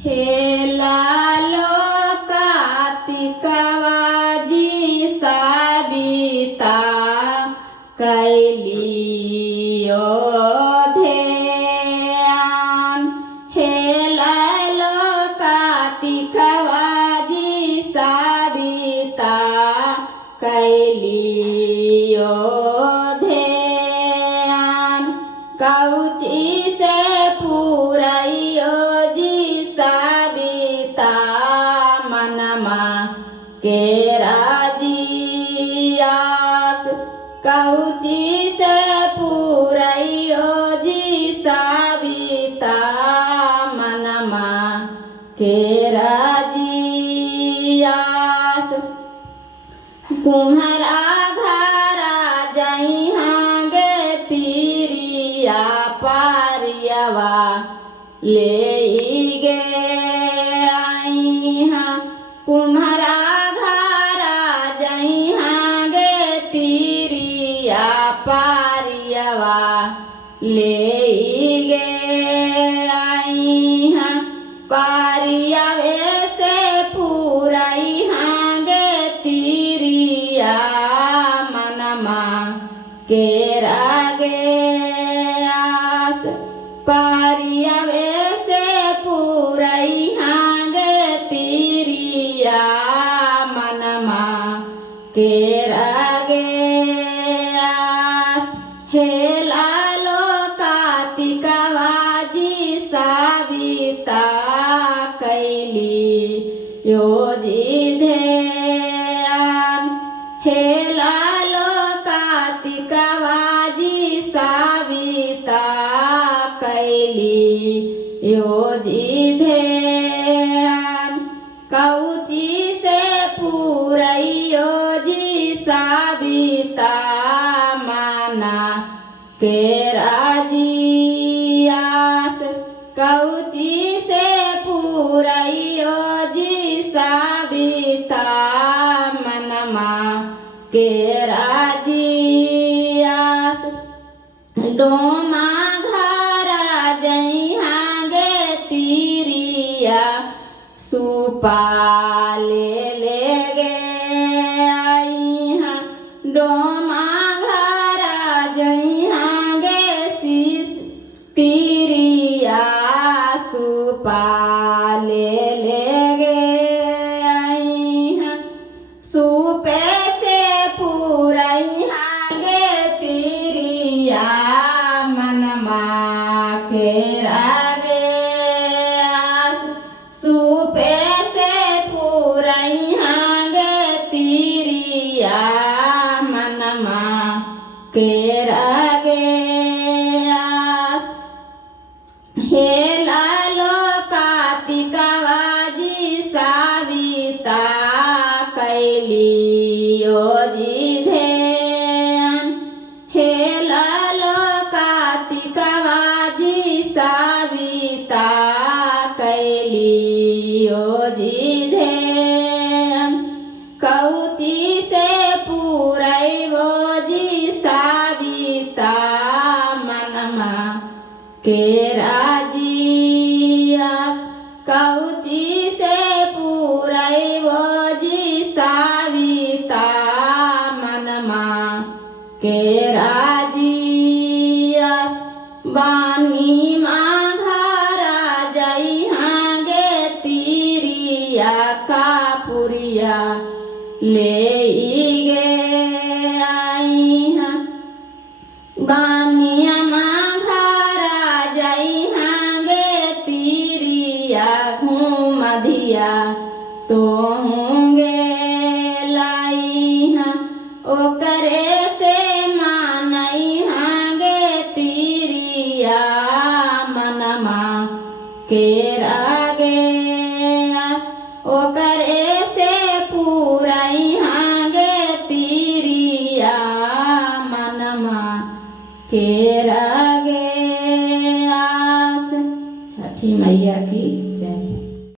हे लालो कार्तिकवाजी साबिता कैलियो ध्यान। हे लालो कार्तिकवाजी साबिता कैलियो ध्यान। कौची से पूरैयो जी साबिता मनमा के राजियास। कौची से पूरैयो जी साबिता मनमा के राजियास। कुम्हरा घरा जइहाँ गे तिरिया पारियवा ले गे आइहाँ। कुम्हरा घरा जइहाँ गे तिरिया पारियवा ले गे आइहाँ। पारियवे से पूरैहाँ गे तिरिया मनमा के रागे आस। पारियवे से पूरैहाँ गे तिरिया मनमा के रागे आस। हे लालो कार्तिकवाजी साबिता कैलियो जी ध्यान। हे लालो कार्तिकवाजी साबिता कैलियो जी ध्यान। कौची से पूरैयो जी साबिता माना के राजियास। कौची से पूरैयो जी साबिता मनमा के राजियास। डोमा घरा जइहाँ गे तिरिया सुपा ले गे आइहाँ। डोमा घरा जइहाँ गे शीश तिरिया सुपा ले गे आइहाँ। सुपे से पूरैहाँ गे तिरिया मनमा के रागे आस। सुपे से पूरैहाँ गे तिरिया मनमा के रागे आस। हे लालो कार्तिकवाजी साबिता कैलियो जी ध्यान। हे लालो कार्तिकवाजी साबिता कैलियो जी ध्यान। कौची से पूरैबो जी साबिता मनमा के राजियास। कौची से पूरैबो जी साबिता मनमा के राजियास। बानी माँ घरा जइहाँ गे तिरिया कापुरिया ले गे आइहाँ। बानिया माँ घरा जइहाँ गे तिरिया घूमधिया तो गे लाइहाँ। ओकरे से मानैहाँ गे तिरिया मनमा के